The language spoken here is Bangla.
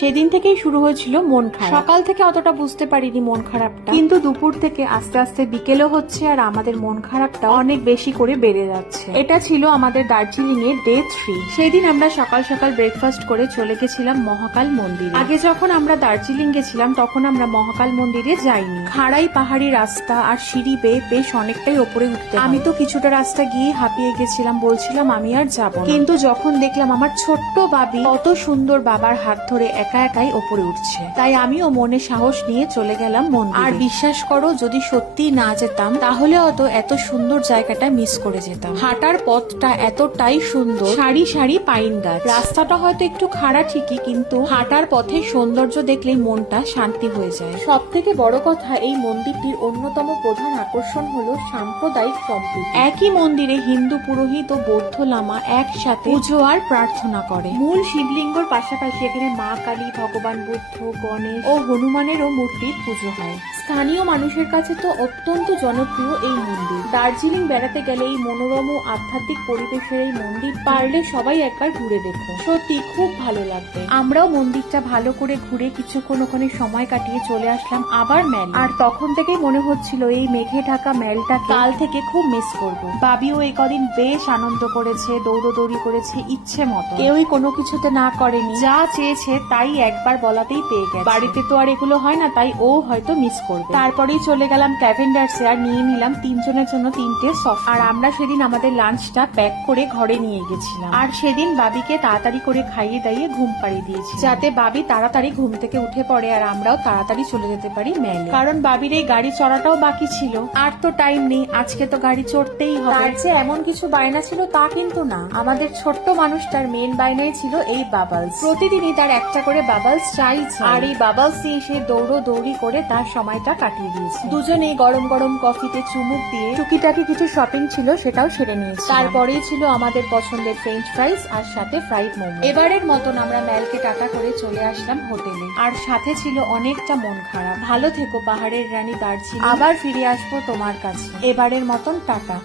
সেদিন থেকেই শুরু হয়েছিল মন খারাপ। সকাল থেকে অতটা বুঝতে পারিনি মন খারাপটা, কিন্তু দুপুর থেকে আস্তে আস্তে বিকেলও হচ্ছে আর আমাদের মন খারাপটা অনেক বেশি করে বেড়ে যাচ্ছে। এটা ছিল আমাদের দার্জিলিং এর ডে 3। সেই দিন আমরা সকাল সকাল ব্রেকফাস্ট করে চলে গেছিলাম মহাকাল মন্দিরে। আগে যখন আমরা দার্জিলিং গেছিলাম তখন আমরা মহাকাল মন্দিরে যাইনি। খাড়াই পাহাড়ি রাস্তা আর সিঁড়ি বেয়ে বেশ অনেকটাই ওপরে উঠতে। আমি তো কিছুটা রাস্তা গিয়ে হাঁপিয়ে গেছিলাম, বলছিলাম আমি আর যাব না। কিন্তু যখন দেখলাম আমার ছোট্ট বাবি কত সুন্দর বাবার হাত ধরে একা একাই ওপরে উঠছে, তাই আমিও মনে সাহস নিয়ে চলে গেলাম মন্দিরে। আর বিশ্বাস করো, যদি সত্যি না যেতাম তাহলে অত এত সুন্দর জায়গাটা মিস করে যেতাম। হাঁটার পথটা এতটাই সুন্দর, সারি সারি পাইন গাছ। রাস্তাটা হয়তো একটু খাড়া ঠিকই, কিন্তু হাঁটার পথে সৌন্দর্য দেখলেই মনটা শান্তি হয়ে যায়। সব থেকে বড় কথা, এই মন্দিরটির অন্যতম প্রধান আকর্ষণ হলো সাম্প্রদায়িক সম্প্রীতি। একই মন্দিরে হিন্দু পুরোহিত ও বৌদ্ধ লামা একসাথে পুজো আর প্রার্থনা করে। মূল শিবলিঙ্গর পাশাপাশি এখানে মা কালী, ভগবান বুদ্ধ, গণেশ ও হনুমানেরও মূর্তির পুজো হয়। স্থানীয় মানুষের কাছে তো অত্যন্ত জনপ্রিয় এই মন্দির। দার্জিলিং বেড়াতে গেলে এই মনোরম ও আধ্যাত্মিক পরিবেশের এই মন্দির পারলে সবাই একবার ঘুরে দেখো, সত্যি খুব ভালো লাগবে। আমরাও মন্দিরটা ভালো করে ঘুরে কিছুক্ষণ ওখানে সময় কাটিয়ে চলে আসলাম আবার ম্যাল। আর তখন থেকেই মনে হচ্ছিল এই মেঘে ঢাকা ম্যালটা কাল থেকে খুব মিস করব। বাবিও এই কদিন বেশ আনন্দ করেছে, দৌড়দৌড়ি করেছে ইচ্ছে মতো। কেউই কোনো কিছুতে না করেনি, যা চেয়েছে তাই একবার বলাতেই পেয়ে গেছে। বাড়িতে তো আর এগুলো হয় না, তাই ও হয়তো মিস করবে। তারপরেই চলে গেলাম ক্যাভেন্ডার্সে আর নিয়ে নিলাম 3 জনের জন্য 3টে সফট। আর আমরা সেদিন আমাদের লাঞ্চটা প্যাক করে ঘরে নিয়ে গেছিলাম। আর সেদিন বাবিকে তাড়াতাড়ি করে খাইয়ে দাইয়ে ঘুম পাড়িয়ে দিয়েছি, যাতে বাবি তাড়াতাড়ি ঘুম থেকে উঠে পড়ে আর আমরাও তাড়াতাড়ি চলে যেতে পারি মেলে। কারণ বাবির এই গাড়ি চড়াটাও বাকি ছিল, আর তো টাইম নেই, আজকে তো গাড়ি চড়তেই হবে। তার যে এমন কিছু বায়না ছিল তা কিন্তু না, আমাদের ছোট্ট মানুষটার মেন বায়নাই ছিল এই বাবলস। প্রতিদিনই তার একটা করে বাবলস চাই, আর এই বাবলস দিয়ে সে দৌড়ি করে তার সময়টা কাটিয়ে দিয়েছে। দুজনেই গরম গরম কফিতে চুমুক দিয়ে টুকিটাকি কিছু শপিং ছিল সেটাও সেরে নিয়েছি। তারপরেই ছিল আমাদের পছন্দের ফ্রেঞ্চ ফ্রাইস আর সাথে ফ্রাইড মোমো। এবারের মতন আমরা ম্যালকে টাটা করে চলে আসলাম হোটেলে, আর সাথে ছিল অনেকটা মন খারাপ। ভালো থেকো পাহাড়ের রানী দার্জিলিং, আবার ফিরে আসবো তোমার কাছে। এবারের মতন টাটা।